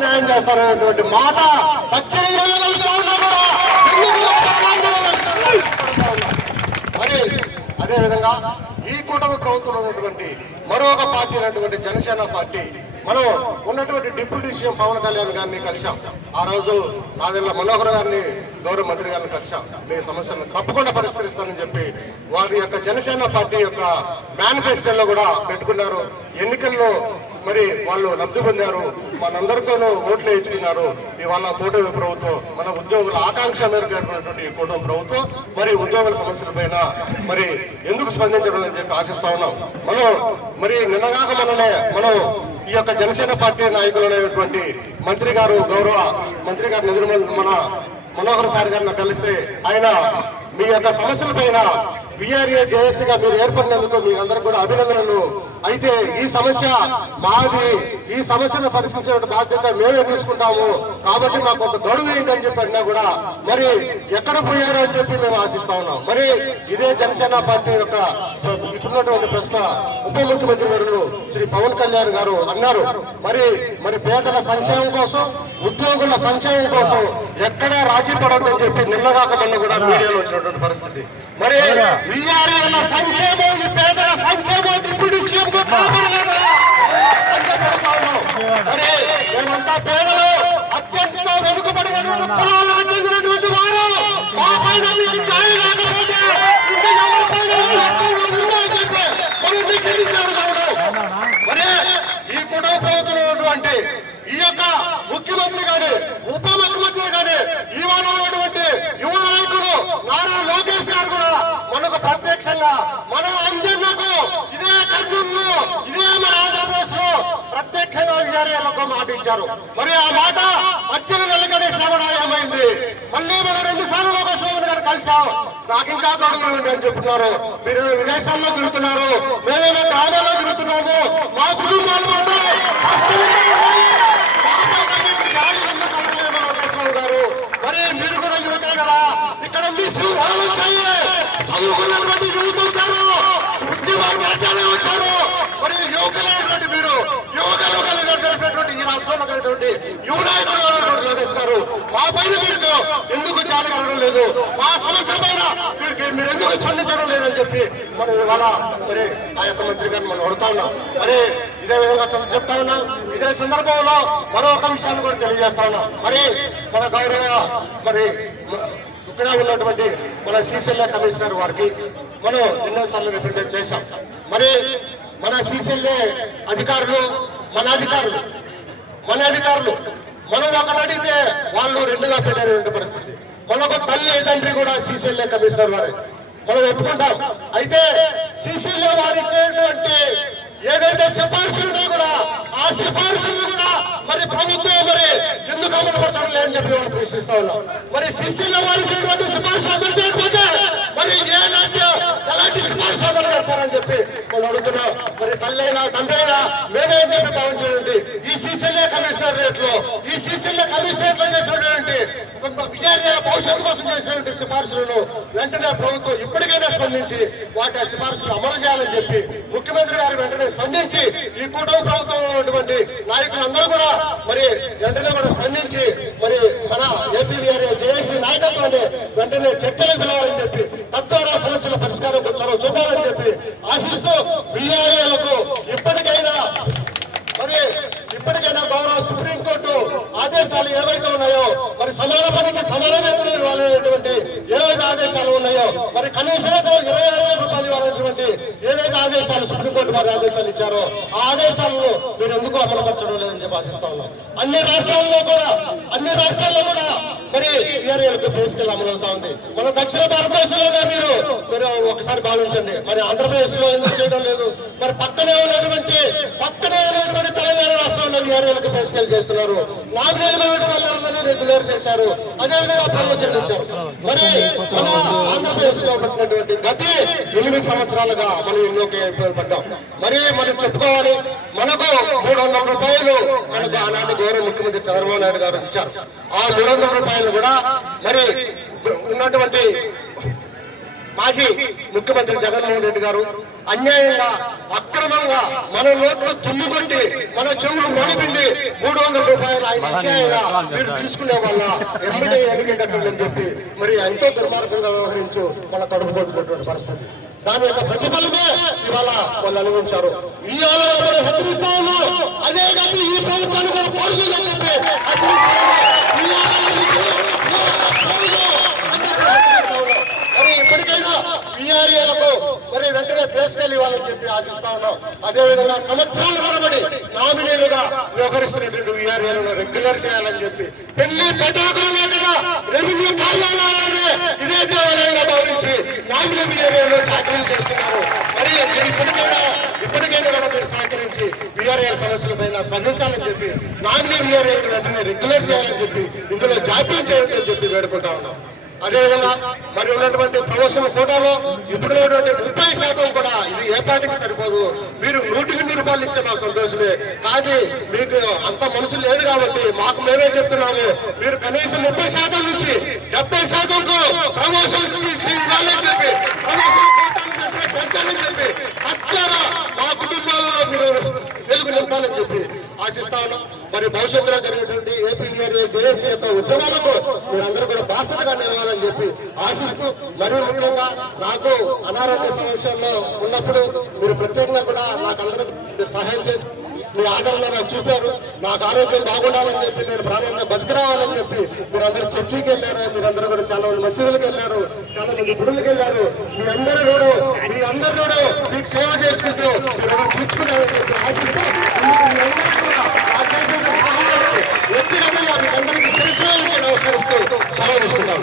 న్యాయం చేస్తారనేటువంటి మాట మరి అదేవిధంగా ఈ కూటమి ప్రభుత్వంలో ఉన్నటువంటి మరొక పార్టీ అయినటువంటి జనసేన పార్టీ మనం ఉన్నటువంటి డిప్యూటీ సీఎం పవన్ కళ్యాణ్ గారిని కలిశాం. ఆ రోజు నాదెళ్ల మనోహర్ గారిని గౌరవ మంత్రి గారిని కలిశాం. మీ సమస్యలను తప్పకుండా పరిష్కరిస్తానని చెప్పి వారి యొక్క జనసేన పార్టీ యొక్క మేనిఫెస్టోలో కూడా పెట్టుకున్నారు. ఎన్నికల్లో మరి వాళ్ళు లబ్ధి పొందారు, మనందరితోనూ ఓట్లు వేయించుకున్నారు. ఇవాళ కూటమి ప్రభుత్వం మన ఉద్యోగుల ఆకాంక్ష మేరకు ఏర్పడినటువంటి కూటమి ప్రభుత్వం మరి ఉద్యోగుల సమస్యలపైన మరి ఎందుకు స్పందించడం అని చెప్పి ఆశిస్తా ఉన్నాం. మనం మరి నిన్నగాక మననే మనం ఈ యొక్క జనసేన పార్టీ నాయకులు అనేటువంటి మంత్రి గారు గౌరవ మంత్రి గారు నిర్మల్ మన మనోహర్ సార్ గారిని కలిస్తే ఆయన మీ యొక్క సమస్యలపైన విఆర్ఏ జేఏసీగా మీరు ఏర్పడినందుకు మీ అందరికి కూడా అభినందనలు. అయితే ఈ సమస్య మాది, ఈ సమస్యను పరిష్కరించే బాధ్యత మేమే తీసుకుంటాము, కాబట్టి మాకు కొంత గడువు ఏంటని చెప్పి అన్నా కూడా మరి ఎక్కడ పోయారు అని చెప్పి మేము ఆశిస్తా ఉన్నాం. మరి ఇదే జనసేన పార్టీ యొక్క ఇప్పుడున్నటువంటి ప్రశ్న ఉప ముఖ్యమంత్రి వర్యులు శ్రీ పవన్ కళ్యాణ్ గారు అన్నారు, మరి పేదల సంక్షేమం కోసం ఉద్యోగుల సంక్షేమం కోసం ఎక్కడా రాజీ పడొద్దని చెప్పి నిన్నగాక మొన్న కూడా మీడియాలో వచ్చినటువంటి పరిస్థితి. మరి వీఆర్ఏల సంక్షేమం, ఈ పేదల సంక్షేమం డిప్యూటీ సీఎం కు కాపాడలేదా అంటే పెడతా ఉన్నాం. మరి మేమంతా పేదలు, అత్యంత వెనుకబడినటువంటి కులాలకు చెందినటువంటి వారు, మా పైన మీకు న్యాయం లేకపోతే ఇంకా ఎవరిపైన ఉందని చెప్పి మనం మీకు తెలిసారు కావడం. మరి ఈ కుటుంబ ప్రభుత్వం ఉన్నటువంటి ఈ యొక్క ముఖ్యమంత్రి గాని ఉప ముఖ్యమంత్రి గాని ఇవాళ ఉన్నటువంటి యువ నాయకుడు నారా లోకేష్ గారు కూడా మనకు ప్రత్యక్షంగా మన అంజన్నకు ఇదే కర్నూలులో ఇదే మన ఆంధ్రప్రదేశ్ లో ప్రత్యక్షంగా విఆర్ఏలకు మాట ఇచ్చారు. మరి ఆ మాట మధ్యలో నిలకడేసినా కూడా ఏమైంది? మళ్ళీ మన 2 సార్లు లోకేష్ బాబు గారు కలిసాం, నాకు ఇంకా గడువులు ఉండి అని చెప్తున్నారు. మీరు విదేశాల్లో తిరుగుతున్నారు, మేమేమో గ్రామాల్లో తిరుగుతున్నాము, మా కుటుంబాలు మాత్రం లోకేష్ బాబు గారు. మరి మీరు కూడా యువతే కదా, ఇక్కడ చదువుకున్నటువంటి యువత వచ్చారు, ఉద్యమాలు వచ్చారు. మరి యువకులైనటువంటి మీరు యువకులు కలిగినటువంటి ఈ రాష్ట్రంలో కలిగినటువంటి యువ నాయకులు లోకేష్ గారు, మా పైన మీరు ఎందుకు జాలి కలగడం లేదు, మా సమస్య పైన మీరు ఎందుకు స్పందించడం లేదని చెప్పి మనం ఇవాళ మరి ఆ యొక్క మంత్రి గారిని మనం అడుగుతా ఉన్నాం. మరి ఇదే విధంగా చెప్తా ఉన్నాం. ఇదే సందర్భంలో మరొక విషయాన్ని కూడా తెలియజేస్తా ఉన్నాం. మరి మన గౌరవ మరి ఇక్కడ ఉన్నటువంటి మన సిసిఎల్ఏ కమిషనర్ వారికి మనం ఎన్నోసార్లు రిప్రజెంట్ చేశాం. మరి మన సిసిఎల్ఏ అధికారులు మన అధికారులు మనం ఒకటి అడిగితే వాళ్ళు 2గా పెట్టారు పరిస్థితి. మనకు తల్లి తండ్రి కూడా సిసిఎల్ఏ కమిషనర్ వారు మనం ఒప్పుకుంటాం. అయితే సిసిఎల్ఏ వారు ఇచ్చేటువంటి ఏదైతే సిఫార్సులు ఉన్నాయో కూడా ఆ సిఫార్సులు కూడా మరి ప్రభుత్వం మరి ఎందుకు అమలు పడతాం లేదని చెప్పి మనం ప్రశ్నిస్తా ఉన్నాం. మరి సిసిఎల్ఏ వారు ఇచ్చినటువంటి సిఫార్సులు అమలు చేయకపోతే మరి ఎలాంటి సిఫార్సు అమలు చేస్తారని చెప్పి మనం అడుగుతున్నాం. మరి తల్లి అయినా తండ్రి అయినా మేమేం చెప్పి భావించినటువంటి ఈ సిసిఎల్ఏ కమిషనరేట్ లో చేసినటువంటి విద్యార్థుల భవిష్యత్తు కోసం చేసినటువంటి సిఫార్సులను వెంటనే ప్రభుత్వం ఇప్పటికైనా స్పందించి వాటి సిఫార్సులు అమలు చేయాలని చెప్పి ముఖ్యమంత్రి గారు వెంటనే స్పందించి ఈ కూటమి ప్రభుత్వంలో ఉన్నటువంటి నాయకులందరూ కూడా మరి వెంటనే కూడా స్పందించి మరి మన ఏపీ వీఆర్ఏ జేఏసీ నాయకత్వాన్ని వెంటనే చర్చలు పిలవాలని చెప్పి తద్వారా సమస్యల పరిష్కారం చొరవ చూపాలని చెప్పి ఆశిస్తూ వీఆర్ఏలకు ఇప్పటికైనా గౌరవ సుప్రీంకోర్టు ఆదేశాలు ఏవైతే ఉన్నాయో మరి సమాన పనికి సమాన వేతనం ఇవ్వాలనేటువంటి ఏవైతే ఆదేశాలు ఉన్నాయో మరి కనీస వేతనం 26,000 రూపాయలు ఇవ్వాలనేటువంటి ఏదైతే ఆదేశాలు సుప్రీంకోర్టు వారి ఆదేశాలు ఇచ్చారో ఆ ఆదేశాలను మీరు ఎందుకు అమలుపరచడం లేదని చెప్పి ఆశిస్తా ఉన్నాం. అన్ని రాష్ట్రాల్లో కూడా మరి వీఆర్ఏలకు బేసికల్ అమలవుతా ఉంది. మన దక్షిణ భారతదేశంలోనే మీరు ఒకసారి భావించండి, మరి ఆంధ్రప్రదేశ్ లో ఎందుకు చేయడం లేదు? మరి పక్కనే ఉన్నటువంటి తెలంగాణ రాష్ట్రంలో వీఆర్ఏలకు బేసికల్ చేస్తున్నారు. నామినేట్ వాళ్ళందరినీ రెగ్యులర్ చేశారు, అదేవిధంగా ప్రమోషన్ ఇచ్చారు. మరి మన ఆంధ్రప్రదేశ్ లో పెట్టినటువంటి గతి 8 సంవత్సరాలుగా మనం ఎన్నో పడ్డాం. మరి మనం చెప్పుకోవాలి, మనకు 300 రూపాయలు మనకు ఆనాటి గౌరవ ముఖ్యమంత్రి చంద్రబాబు నాయుడు గారు ఇచ్చారు. ఆ 300 రూపాయలు కూడా మరి ఉన్నటువంటి మాజీ ముఖ్యమంత్రి జగన్మోహన్ రెడ్డి గారు అన్యాయంగా అక్రమంగా మన నోట్లు తుమ్ముకొట్టి మన చెవులు మొడపిండి 300 రూపాయలు ఆయన ఇచ్చాయన మీరు తీసుకునే వాళ్ళ ఎమ్మడే ఎన్నికట్టని చెప్పి మరి ఎంతో దుర్మార్గంగా వ్యవహరించు మన కడుపు కొట్టుకున్నటువంటి పరిస్థితి. దాని యొక్క ప్రతిఫలమే ఇవాళ వాళ్ళు అనుభవించారు. ఈ ఆలోచన హెచ్చరిస్తా ఉన్నాం. అదే కాదు ఈ ప్రభుత్వాన్ని కూడా పోరుతుందని చెప్పి హెచ్చరిస్తా ఉన్నాం. మరి ఇప్పటికైనా పిఆర్ఏలకు మరి వెంటనే పేస్కెళ్ళి ఇవ్వాలని చెప్పి ఆశిస్తా ఉన్నాం. అదేవిధంగా సంవత్సరాల తరబడి నామినీలుగా వ్యవహరిస్తున్నటువంటి విఆర్ఏలను రెగ్యులర్ చేయాలని చెప్పి పెళ్లి పెటాకులుగా రెవెన్యూ కార్యాలయాన్ని ఇదే దేవాలయంగా భావించి నామినీ విఆర్ఏలు చాకరీలు చేస్తున్నారు. మరి ఇప్పటికైనా కూడా మీరు సహకరించి విఆర్ఏల సమస్యల పైన స్పందించాలని చెప్పి నామినీ విఆర్ఏలను వెంటనే రెగ్యులర్ చేయాలని చెప్పి ఇందులో జాప్యం చేయొద్దని చెప్పి వేడుకుంటా ఉన్నాం. అదేవిధంగా మరి ఉన్నటువంటి ప్రమోషన్ కోటాలో ఇప్పుడు 30% కూడా ఇది ఏ పార్టీకి సరిపోదు. మీరు 100 రూపాయలు ఇచ్చే మాకు సంతోషమే, కానీ మీకు అంత మనసు లేదు కాబట్టి మాకు మేమే చెప్తున్నాము. మీరు కనీసం 30% నుంచి 70% ప్రమోషన్స్ ఇవ్వాలని చెప్పి ప్రమోషన్ కోటాలు పెంచాలని చెప్పి తద్వారా మా కుటుంబాలలో మీరు వెలుగు నింపాలని చెప్పి ఆశిస్తా ఉన్నాం. మరి భవిష్యత్తులో జరిగేటువంటి ఏపీ జేఏసీ యొక్క ఉద్యమాలకు మీరందరూ కూడా బాధ్యతగా నిలవాలని చెప్పి ఆశిస్తూ, మరీ ముఖ్యంగా నాకు అనారోగ్య సమస్యల్లో ఉన్నప్పుడు మీరు ప్రత్యేకంగా కూడా నాకు అందరికీ సహాయం చేసి మీ ఆదరణ నాకు చూపారు. నాకు ఆరోగ్యం బాగుండాలని చెప్పి నేను ప్రాణంగా బతికిరావాలని చెప్పి మీరందరూ చర్చికి వెళ్ళారు. మీరందరూ కూడా చాలా మంది మసీదులకు వెళ్ళారు, చాలా మంది గుడులకు వెళ్ళారు. మీ అందరూ కూడా మీకు సేవ చేసుకుంటూ మీరు తీర్చుకున్నారని చెప్పి ఆశిస్తూ వ్యక్తిగతంగా మీ అందరికీ శిరస్సు నమస్కరిస్తూ సెలవు తీసుకుంటాం.